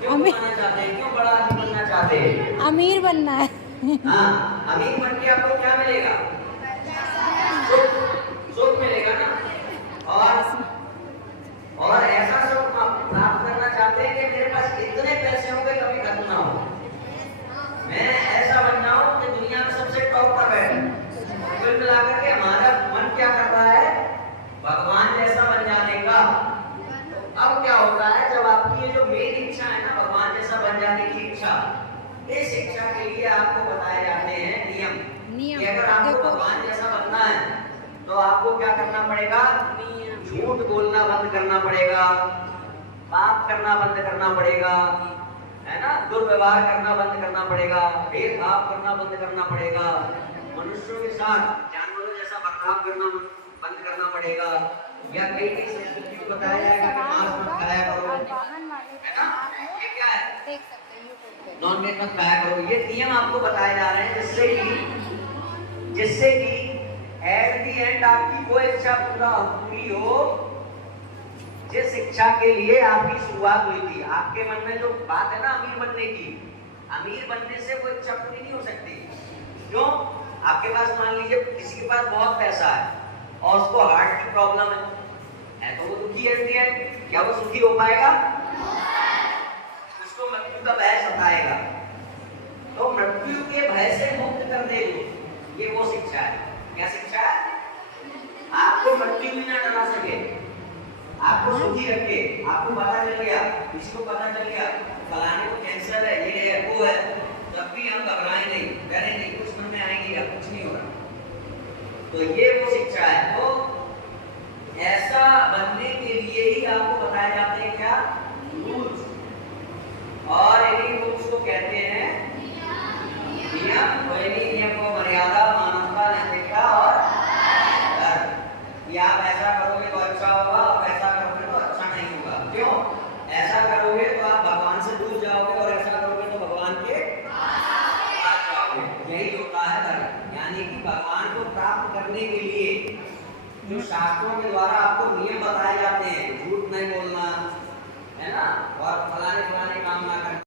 क्यों कमाना चाहते हैं? क्यों बड़ा आदमी बनना चाहते हैं? अमीर बनना है। हाँ, अमीर बन के आपको क्या मिलेगा? सुख मिलेगा ना। और ऐसा सुख प्राप्त करना चाहते हैं कि मेरे पास इतने पैसे होंगे कभी खत्म ना हो, मैं ऐसा बन जाऊं कि दुनिया में सबसे टॉप पर बैठूं। कुल मिलाकर के हमारा मन क्या कर रहा है? भगवान जैसा बन जाने का। तो अब क्या होता है, जब आपकी ये जो मेन इच्छा है ना, भगवान जैसा बन जाने की इच्छा, इस शिक्षा के लिए आपको बताए जाते हैं नियम कि अगर आपको भगवान जैसा बनना है तो आपको क्या करना पड़ेगा? झूठ बोलना बंद करना पड़ेगा, पाप करना बंद करना पड़ेगा, है ना, दुर्व्यवहार करना बंद करना पड़ेगा, भेदभाव करना बंद करना पड़ेगा, मनुष्यों के साथ जानवरों जैसा बर्ताव करना बंद करना पड़ेगा, या कई संस्कृति को बताया जाएगा कि मांस मत खाया करो, है ना, ये क्या है? नॉन वेज मत खाया करो। ये नियम आपको बताए जा रहे हैं जिससे कि एट दी एंड आपकी वो इच्छा पूरी हो जिस इच्छा के लिए आपकी शुरुआत हुई थी। आपके मन में जो बात है ना अमीर बनने की, अमीर बनने से वो इच्छा पूरी नहीं हो सकती। क्यों? आपके पास मान लीजिए किसी के पास बहुत पैसा है और उसको हार्ट की प्रॉब्लम है तो वो दुखी है, क्या वो सुखी हो पाएगा? उसको मृत्यु का भय सताएगा। तो मृत्यु के भय से मुक्त कर दे ये वो शिक्षा है। क्या शिक्षा है? आपको मृत्यु भी ना डरा सके, आपको सुखी रखे। आपको पता चल गया, किसी को पता चल गया फलाने को कैंसर है, ये है, वो है, तब भी हम घबराएं नहीं, डरे नहीं, कुछ मन में आएंगे या कुछ नहीं होगा। तो ये वो शिक्षा है। तो ऐसा बनने के लिए ही आपको बताए जाते हैं क्या? रूल्स। और इन्हीं रूल्स को कहते हैं नियम। और इन्हीं नियम को मर्यादा, मानवता, नैतिकता और धर्म। कि आप ऐसा करोगे तो अच्छा होगा और ऐसा करोगे तो अच्छा नहीं होगा। क्यों? ऐसा करोगे तो आप भगवान से दूर जाओगे और ऐसा करोगे तो भगवान के पास जाओगे। यही होता है धर्म। यानी कि भगवान को प्राप्त करने के लिए जो शास्त्रों के द्वारा आपको नियम बताए जाते हैं, झूठ नहीं बोलना है ना, और फलाने फलाने काम ना करना।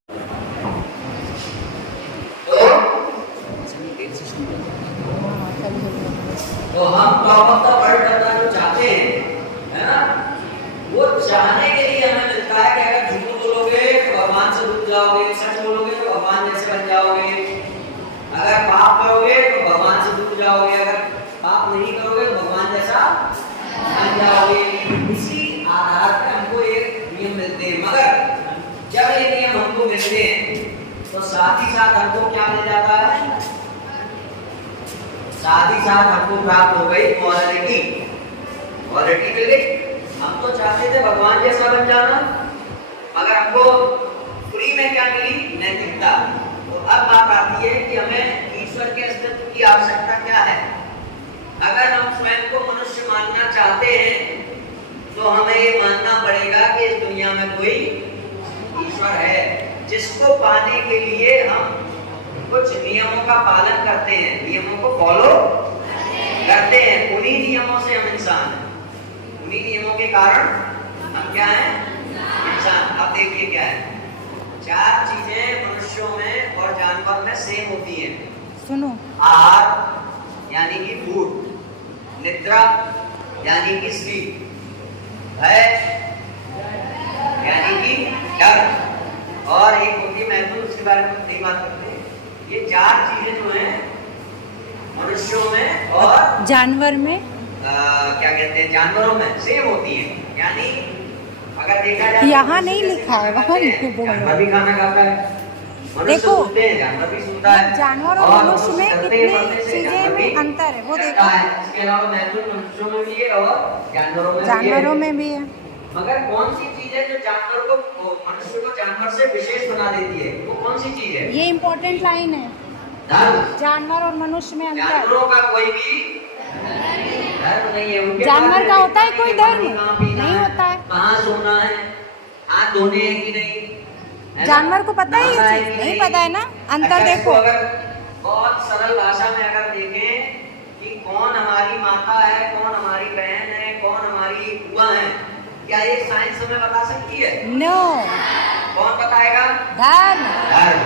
तो हम टॉप ऑफ द वर्ल्ड करना जो चाहते हैं, है ना, वो चाहने के लिए हमें मिलता है कि अगर झूठ बोलोगे तो भगवान से दूर जाओगे, सच बोलोगे तो भगवान जैसे बन जाओगे, अगर पाप करोगे तो भगवान से दूर जाओगे, अगर पाप नहीं करोगे तो भगवान जैसा बन जाओगे। इसी आधार पर हमको एक नियम मिलते हैं, मगर जब ये नियम हमको मिलते हैं तो साथ ही साथ हमको क्या मिल जाता है, साथ ही साथ हमको प्राप्त हो गई मॉरलिटी। मॉरलिटी मिल गई। हम तो चाहते थे भगवान जैसा बन जाना, मगर हमको फ्री में क्या मिली, नैतिकता। तो अब बात आती है कि हमें ईश्वर के अस्तित्व की आवश्यकता क्या है। अगर हम स्वयं को मनुष्य मानना चाहते हैं तो हमें ये मानना पड़ेगा कि इस दुनिया में कोई ईश्वर है, जिसको पाने के लिए हम कुछ नियमों का पालन करते हैं, नियमों को फॉलो करते हैं। उन्हीं नियमों से हम इंसान हैं, उन्हीं नियमों के कारण हम क्या हैं, इंसान। अब देखिए क्या है, 4 चीजें मनुष्यों में और जानवर में सेम होती हैं। सुनो, आहार यानी कि फूड, निद्रा यानी कि स्लीप, भय यानी कि डर, और एक होती है महत्व, उसके बारे में नहीं बात करते। ये 4 चीजें जो हैं मनुष्यों में और जानवर में क्या कहते हैं, जानवरों में सेम होती हैं। यानी अगर देखा जाए यहाँ नहीं लिखा है, वहाँ लिखे जानवर भी खाना खाता है, मनुष्य देखो, सुनते हैं, जानवर भी सुनता है। जानवर और मनुष्य में कितनी चीजें में अंतर है, वो देखो। इसके अलावा महत्व मनुष्यों में भी है और जानवरों में जानवरों में भी है। मगर कौन सी चीज है जो जानवर को, मनुष्य को जानवर से विशेष बना देती है, वो कौन सी चीज है? ये इम्पोर्टेंट लाइन है, धर्म। जानवर और मनुष्य में अंतर। जानवरों का कोई भी धर्म नहीं है। उनके जानवर का होता है कोई धर्म? नहीं होता है। कहाँ सोना है, हाथ धोने हैं कि नहीं, जानवर को पता है ये चीज? नहीं पता है ना, अंतर देखो। अगर बहुत सरल भाषा में अगर देखें कि कौन हमारी माता है, कौन हमारी बहन है, कौन हमारी बुआ है, क्या ये साइंस हमें बता सकती है? नो। कौन बताएगा? धर्म। धर्म।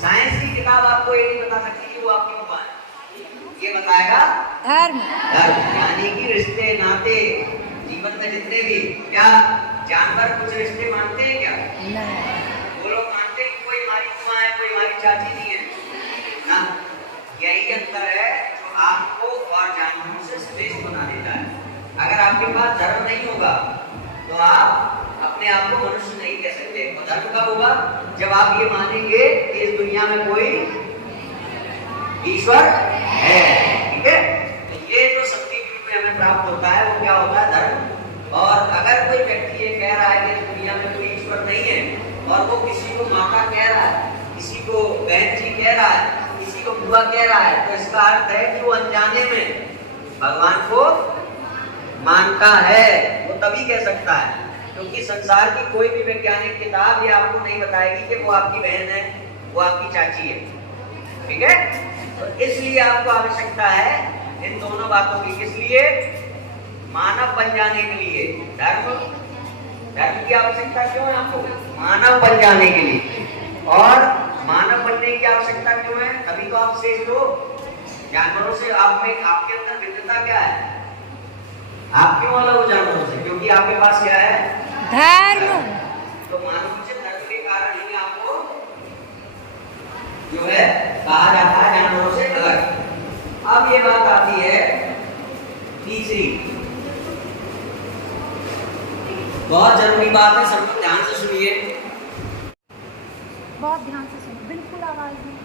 साइंस की किताब आपको ये नहीं बता सकती कि वो आपकी बुआ है, ये बताएगा धर्म। धर्म यानी कि रिश्ते नाते जीवन में जितने भी, क्या जानवर कुछ रिश्ते मानते हैं क्या? नहीं। वो लोग मानते हैं कि कोई हमारी बुआ है, कोई हमारी चाची नहीं है ना। यही अंतर है जो आपको और जानवरों से श्रेष्ठ बना देता है। अगर आपके पास धर्म नहीं होगा तो आप अपने आप को मनुष्य नहीं कह सकते। तो धर्म कब होगा? जब आप ये मानेंगे कि इस दुनिया में कोई ईश्वर है। ठीक है, तो ये जो शक्ति में हमें प्राप्त होता है वो क्या होता है? धर्म। और अगर कोई व्यक्ति ये कह रहा है कि इस दुनिया में कोई ईश्वर नहीं है और वो किसी को माता कह रहा है, किसी को बहन जी कह रहा है, किसी को बुआ कह रहा है, तो इसका अर्थ है कि वो अनजाने में भगवान को मानता है। वो तभी कह सकता है, क्योंकि संसार की कोई भी वैज्ञानिक किताब ये आपको नहीं बताएगी कि वो आपकी बहन है, वो आपकी चाची है। ठीक है, तो इसलिए आपको आवश्यकता है इन दोनों बातों की। किस लिए? मानव बन जाने के लिए। धर्म की आवश्यकता क्यों है आपको? मानव बन जाने के लिए। और मानव बनने की आवश्यकता क्यों है? तभी तो आप श्रेष्ठ हो जानवरों से। आप में, आपके अंदर भिन्नता क्या है? आप क्यों अलग हो जानवरों से? क्योंकि आपके पास क्या है? धर्म। तो मानव से धर्म के कारण ही आपको जो है कहा जाता है जानवरों से अलग। अब ये बात आती है तीसरी, बहुत जरूरी बात है, सब लोग ध्यान से सुनिए। बहुत ध्यान से सुनो, बिल्कुल आवाज नहीं।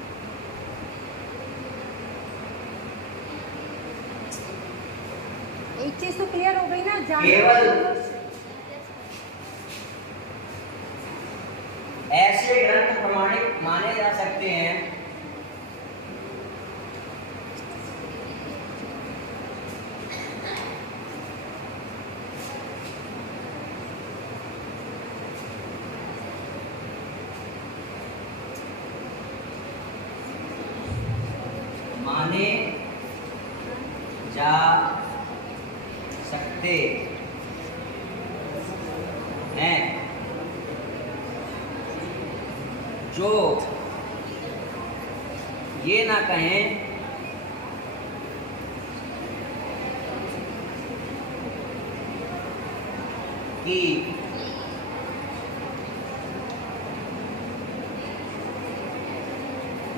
एक चीज तो क्लियर हो गई ना, केवल ऐसे ग्रंथ प्रमाणित माने जा सकते हैं माने जा सकते हैं जो ये ना कहें कि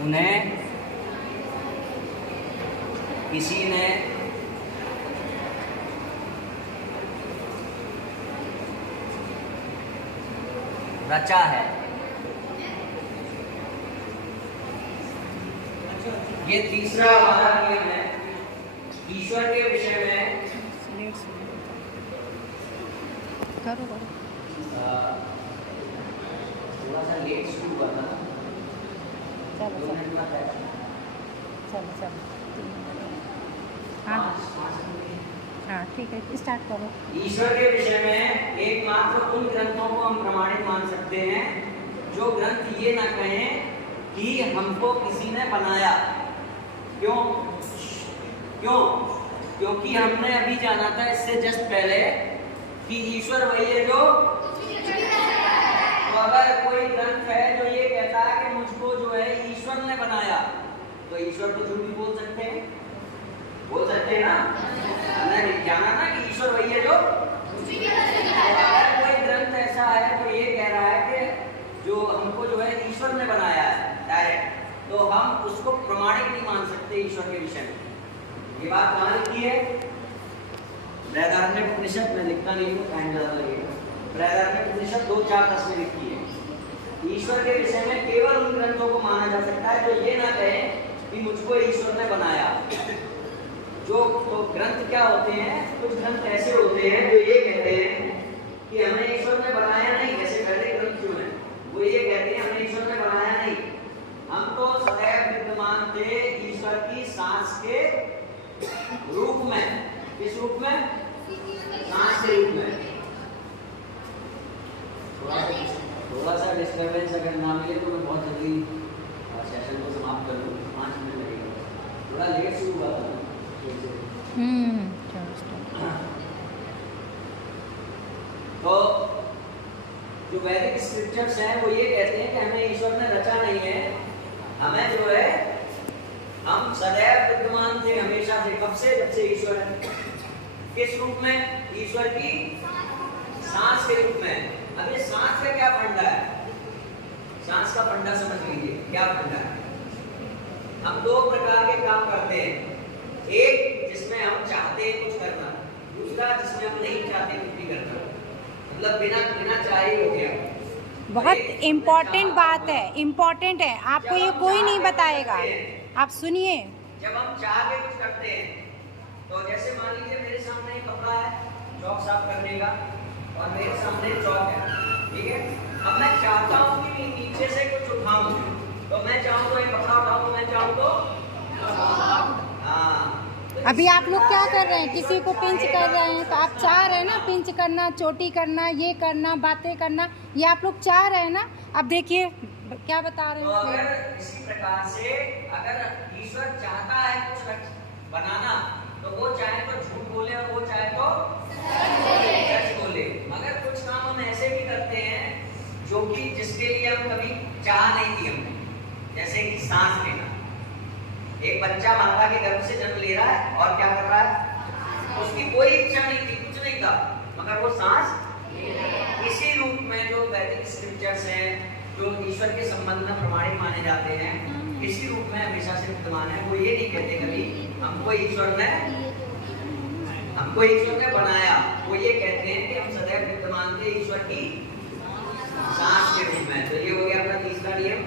उन्हें किसी ने रचा है। ये तीसरा हमारा नियम है ईश्वर के विषय में। थोड़ा सा लेट शुरू हुआ था। चलो हाँ ठीक है, स्टार्ट करो। ईश्वर के विषय में एकमात्र उन ग्रंथों को हम प्रमाणित मान सकते हैं जो ग्रंथ ये ना कहें कि हमको किसी ने बनाया। क्यों? क्योंकि हमने अभी जाना था इससे जस्ट पहले कि ईश्वर वही है जो, तो अगर कोई ग्रंथ है जो ये कहता है कि मुझको जो है ईश्वर ने बनाया, तो ईश्वर को झूठ भी बोल सकते हैं ना। हमने जाना ना कि ईश्वर वही है जो, अगर कोई ग्रंथ ऐसा है तो ये कह रहा है कि जो हमको जो है ईश्वर ने बनाया है डायरेक्ट, तो हम उसको प्रमाणिक नहीं मान सकते ईश्वर के विषय में। ये बात कहाँ लिखी है? बृहदारण्यक में लिखता नहीं हूँ, टाइम ज़्यादा लगेगा। बृहदारण्यक 2:4-10 में लिखी है ईश्वर के विषय में केवल उन ग्रंथों को माना जा सकता है जो ये ना कहें कि मुझको ईश्वर ने बनाया। जो तो ग्रंथ क्या होते हैं? कुछ ग्रंथ ऐसे होते हैं जो ये कहते हैं कि हमें ईश्वर ने बनाया नहीं। जैसे पहले ग्रंथ जो है वो ये कहते हैं हमें ईश्वर ने बनाया नहीं, हम तो सदैव विद्यमान थे ईश्वर की सांस के रूप में। किस रूप में? सांस के रूप में। थोड़ा सा डिस्टर्बेंस अगर ना मिले तो मैं बहुत जल्दी सेशन को समाप्त कर लूँ। 5 मिनट लगेगा, थोड़ा लेट शुरू हुआ था। तो जो वैदिक स्क्रिप्चर्स हैं वो ये कहते हैं कि हमें ईश्वर ने रचा नहीं है, हमें जो है हम सदैव विद्यमान थे हमेशा से। कब से? जब से ईश्वर है। किस रूप में? ईश्वर की सांस के रूप में। अब ये सांस का क्या फंडा है? सांस का फंडा समझ लीजिए क्या फंडा है। हम 2 प्रकार के काम करते हैं, एक जिसमें हम चाहते हैं कुछ करना, दूसरा जिसमें हम नहीं चाहते कुछ भी करना, मतलब बिना चाहे हो गया। बहुत इम्पोर्टेंट बात है, इम्पोर्टेंट है, आपको ये कोई नहीं बताएगा, आप सुनिए। जब हम चाह के कुछ करते हैं, तो जैसे मान लीजिए मेरे सामने एक कपड़ा है चौक साफ करने का और मेरे सामने चौक है, ठीक है। अब मैं चाहता हूँ कि नीचे से कुछ उठाऊं, तो मैं चाहूँ तो एक कपड़ा उठाऊं, तो मैं चाहूँ तो अभी आप लोग क्या कर रहे हैं? किसी को पिंच कर रहे हैं, तो आप चाह रहे हैं ना पिंच करना, चोटी करना, ये करना, बातें करना, ये आप लोग चाह रहे हैं ना। अब देखिए क्या बता रहे हैं। तो अगर इसी प्रकार से अगर ईश्वर चाहता है कुछ बनाना, तो वो चाहे तो झूठ बोले और वो चाहे तो सच बोले। मगर कुछ काम हम ऐसे भी करते हैं जो कि जिसके लिए हम कभी चाह नहीं थी हमने, जैसे कि सांस लेना। एक बच्चा माता के गर्भ से जन्म ले रहा है और क्या कर रहा है? उसकी कोई इच्छा नहीं थी, कुछ नहीं था, मगर वो सांस। इसी रूप में जो वैदिक स्क्रिप्चर्स हैं जो ईश्वर के संबंध में प्रमाणित माने जाते हैं, इसी रूप में हमेशा से विद्यमान है। वो ये नहीं कहते कभी हमको ईश्वर ने बनाया। वो ये कहते हैं कि हम सदैव विद्यमान थे ईश्वर की सांस के रूप में। तो ये हो गया अपना तीसरा नियम,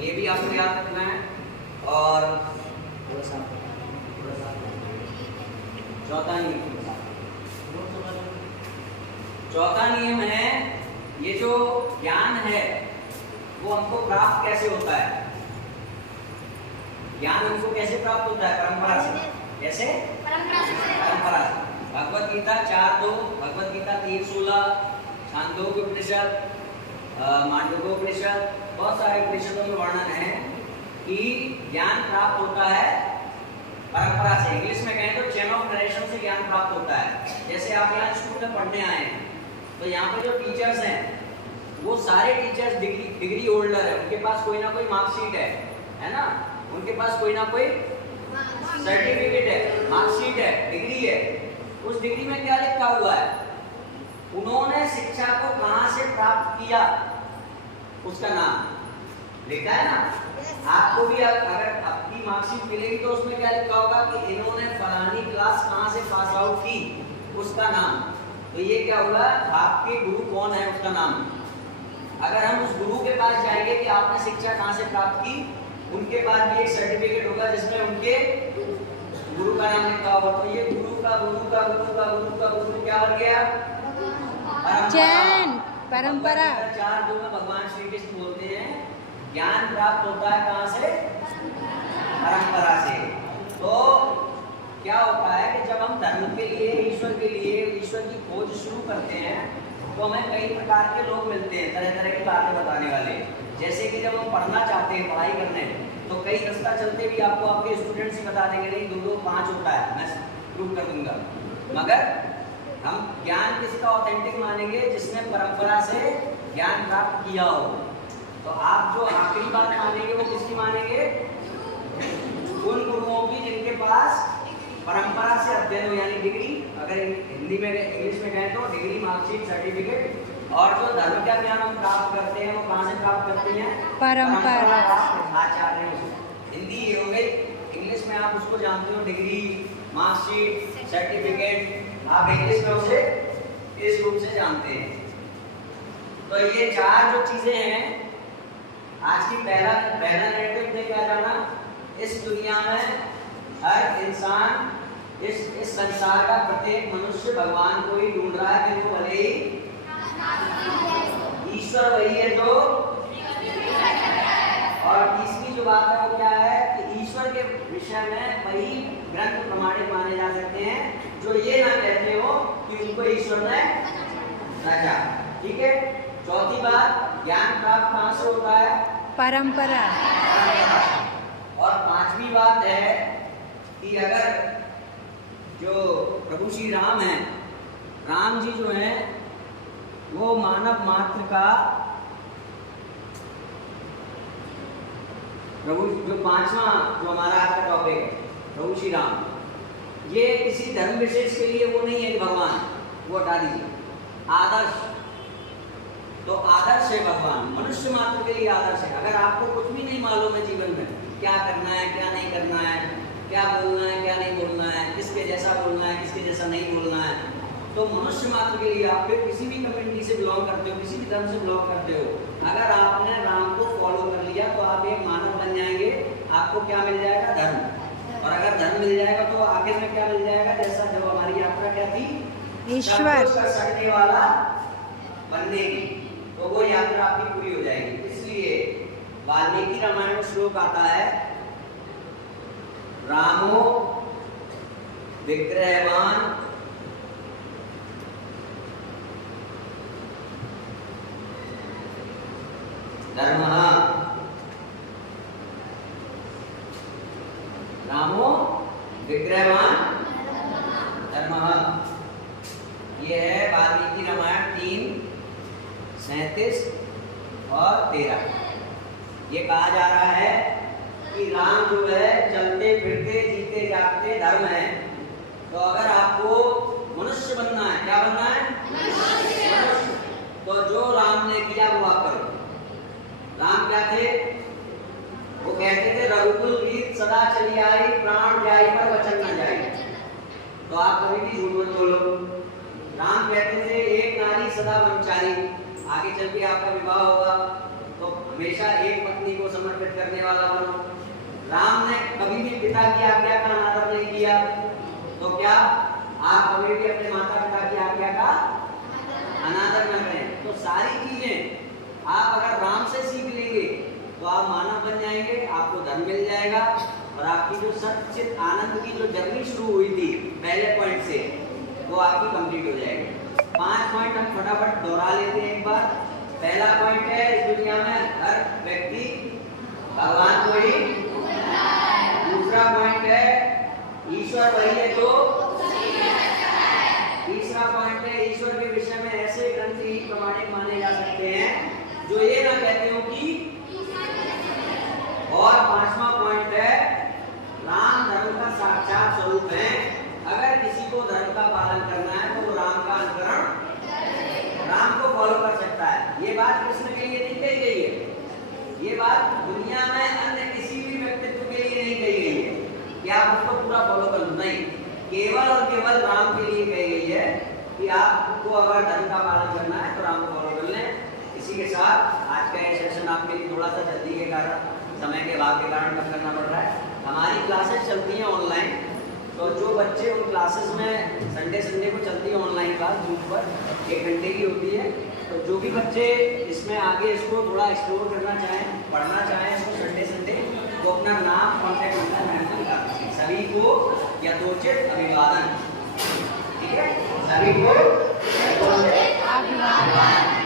ये भी आपको याद रखना है। और चौथा नियम है, ये जो ज्ञान है वो हमको प्राप्त कैसे होता है? ज्ञान हमको कैसे प्राप्त होता है? परंपरा से। कैसे? परंपरा से। भगवत गीता 4:2, भगवत गीता 3:16, छांदोग्य उपनिषद, मांडव्योपनिषद, बहुत सारे उपनिषदों में वर्णन है कि ज्ञान प्राप्त होता है परंपरा से। इंग्लिश में कहें तो चेन ऑफ नरेशन से ज्ञान प्राप्त होता है। जैसे आप यहाँ स्कूल में पढ़ने आए हैं तो यहाँ पे जो टीचर्स हैं वो सारे टीचर्स डिग्री होल्डर है, उनके पास कोई ना कोई मार्कशीट है ना, उनके पास कोई ना कोई सर्टिफिकेट है, मार्कशीट है, डिग्री है। उस डिग्री में क्या लिखा हुआ है, उन्होंने शिक्षा को कहाँ से प्राप्त किया उसका नाम लिखा है ना। आपको भी अगर आपकी मार्कशीट मिलेगी तो उसमें क्या लिखा होगा कि इन्होंने फलानी क्लास कहाँ से पास आउट की, उसका नाम। तो ये क्या हुआ, आपके गुरु कौन है उसका नाम। अगर हम उस गुरु के पास जाएंगे कि आपने शिक्षा कहाँ से प्राप्त की, उनके पास भी एक सर्टिफिकेट होगा जिसमें उनके गुरु का नाम लिखा होगा। तो ये गुरु का गुरु का गुरु का गुरु का गुरु क्या बन गया, चैन परंपरा। चार जो में भगवान श्री कृष्ण बोलते हैं ज्ञान प्राप्त होता है कहाँ से, परंपरा से। तो क्या होता है कि जब हम धर्म के लिए, ईश्वर के लिए, ईश्वर की खोज शुरू करते हैं तो हमें कई प्रकार के लोग मिलते हैं, तरह तरह की बातें बताने वाले। जैसे कि जब हम पढ़ना चाहते हैं, पढ़ाई करने, तो कई रास्ता चलते भी आपको आपके स्टूडेंट्स ही बता देंगे नहीं 2 2 5 होता है, मैं प्रूव कर दूंगा। मगर हम ज्ञान किसका ऑथेंटिक मानेंगे, जिसने परंपरा से ज्ञान प्राप्त किया हो। तो आप जो आखिरी बात मानेंगे वो किसकी मानेंगे, उन गुरुओं की जिनके पास परंपरा से अध्ययन हो, यानी डिग्री, अगर हिंदी में इंग्लिश में कहें तो डिग्री, मार्कशीट, सर्टिफिकेट। और जो धर्म का ज्ञान हम प्राप्त करते हैं वो कहाँ से प्राप्त करते हैं, परंपरा। आचार्य। हिंदी ये हो गई, इंग्लिश में आप उसको जानते हो डिग्री, मार्कशीट, सर्टिफिकेट, आप इंग्लिश में उसे इस रूप से जानते हैं। तो ये 4 जो चीजें हैं, आज की पहला नैरेटिव में क्या जाना, इस दुनिया में हर इंसान, इस संसार का प्रत्येक मनुष्य भगवान को ही ढूंढ रहा है, कि वो भले ही ईश्वर वही है जो। और तीसरी जो बात है वो क्या है कि ईश्वर के विषय में वही ग्रंथ प्रमाणित माने जा सकते हैं जो ये ना कहते हो कि उनको ईश्वर ने रचा। ठीक है। चौथी बात, ज्ञान प्राप्त कहाँ से होता है, परंपरा। और पांचवी बात है कि अगर जो प्रभु श्री राम हैं, राम जी जो हैं वो मानव मात्र का, प्रभु जो 5वां जो हमारा आज का टॉपिक है, प्रभु श्री राम, ये किसी धर्म विशेष के लिए वो नहीं है कि भगवान, वो हटा दीजिए, आदर्श। तो आदर्श है भगवान, मनुष्य मात्र के लिए आदर्श है। अगर आपको कुछ भी नहीं मालूम है जीवन में, क्या करना है, क्या नहीं करना है, क्या बोलना है, क्या नहीं बोलना है, किसके जैसा बोलना है, किसके जैसा नहीं बोलना है, तो मनुष्य मात्र के लिए, आप फिर किसी भी कम्युनिटी से बिलोंग करते हो, किसी भी धर्म से बिलोंग करते हो, अगर आपने राम को फॉलो कर लिया तो आप एक मानव बन जाएंगे। आपको क्या मिल जाएगा, धर्म। और अगर धर्म मिल जाएगा तो आगे में क्या मिल जाएगा, जैसा जब हमारी यात्रा क्या थी, ईश्वर कर सकने वाला बनने की, तो वो यात्रा आपकी पूरी हो जाएगी। इसलिए वाल्मीकि रामायण में श्लोक आता है, रामो विग्रहवान धर्मः, रामो विग्रहवान धर्मः। ये है वाल्मीकि रामायण 3:37 और 13। ये कहा जा रहा है कि राम जो है चलते फिरते जीते जागते धर्म है। तो अगर आपको मनुष्य बनना है, क्या बनना है, मनुष्य, तो जो राम ने किया वो आप करो। राम क्या थे, वो कहते थे रघुकुल रीत सदा चली आई, प्राण जाई पर वचन न जाई। तो आप कभी भी झूठ मत बोलो। राम कहते थे एक नारी सदा ब्रह्मचारी, आगे चल के आपका विवाह होगा तो हमेशा एक पत्नी को समर्पित करने वाला बनो। राम ने कभी भी पिता की आज्ञा का अनादर नहीं किया, तो क्या आप कभी भी अपने माता पिता की आज्ञा का अनादर न करें। तो सारी चीजें आप अगर राम से सीख लेंगे तो आप मानव बन जाएंगे, आपको धर्म मिल जाएगा, और आपकी जो सच्चित आनंद की जो जर्नी शुरू हुई थी पहले पॉइंट से, वो आपकी कंप्लीट हो जाएगी। 5 पॉइंट हम फटाफट दोहरा लेते हैं एक बार। पहला पॉइंट है, इस दुनिया में हर व्यक्ति भगवान को ही। दूसरा पॉइंट है, ईश्वर वही है जो तीसरा पॉइंट है, ईश्वर के विषय में ऐसे ग्रंथ ही प्रमाणिक माने जा सकते हैं जो ये ना कहते हो कि। और पांचवा पॉइंट है, राम धर्म का साक्षात स्वरूप है। अगर किसी को धर्म का पालन करना है तो वो राम का अनुकरण, राम को फॉलो कर सकता है। ये बात कृष्ण के लिए नहीं कही गई है, ये बात दुनिया में अन्य किसी भी व्यक्तित्व के लिए नहीं कही गई है कि आप उसको पूरा फॉलो कर लो, नहीं, केवल और केवल राम के लिए कही गई है कि आपको अगर धर्म का पालन करना है तो राम को फॉलो कर लें। इसी के साथ आज का ये सेशन आपके लिए थोड़ा सा जल्दी के कारण, समय के अभाव के कारण कम करना पड़ रहा है। हमारी क्लासेस चलती हैं ऑनलाइन, तो जो बच्चे उन क्लासेस में संडे को चलती है ऑनलाइन क्लास जूम पर 1 घंटे की होती है, तो जो भी बच्चे इसमें आगे इसको थोड़ा एक्सप्लोर करना चाहें, पढ़ना चाहें इसको संडे वो अपना नाम, कॉन्टैक्ट नंबर मेंशन कर दें। सभी को यथोचित अभिवादन, ठीक है, सभी को अभिवादन।